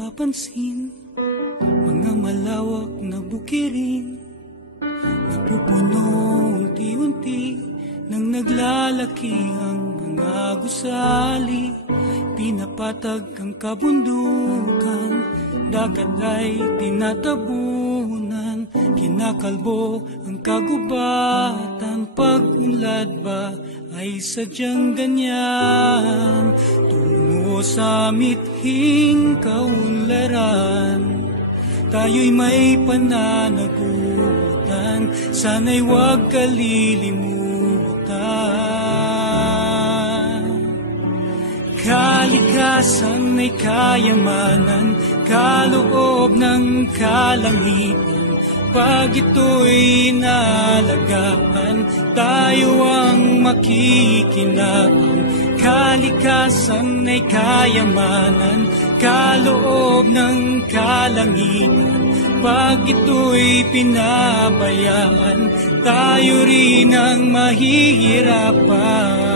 napapansin, mga malawak na bukirin, napupuno unti-unti nang naglalaki ang mga gusali. Pinapatag ang kabundukan, dagat ay tinatabunan, kinakalbo ang kagubatan. Pag-unlad ba ay sadyang ganyan, tungo sa mithing kaunlaran. Tayo'y may pananagutan, sana'y huwag kalilimutan. Kalikasan may kayamanan, kaloob ng kalangitan. Pag ito'y naalagaan, tayo ang makikinabang. Kalikasan ay kayamanan, kaloob ng kalangitan. Pag ito'y pinabayaan, tayo rin ang mahihirapan.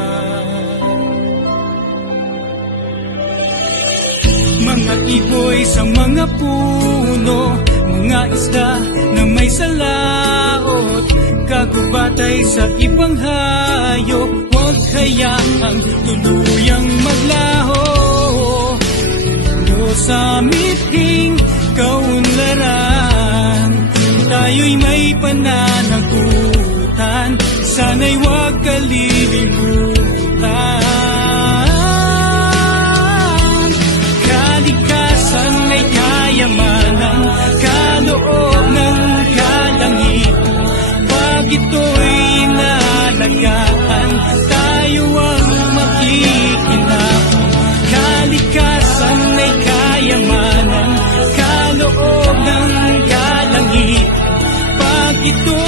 Mga iboy sa mga puno, mga isda na may salaot, kagubatay sa ibang hayop, huwag hayaang tuluyang maglaho. Tungo sa mithing kaunlaran, tayo'y may pananagutan, sana'y huwag kalilimutan. Kalikasan ay kayamanan, kaloob ng kalangitan. Pag ito'y naalagaan, tayo ang makikinabang. Kalikasan ay kayamanan, kaloob ng kalangitan. Pag ito'y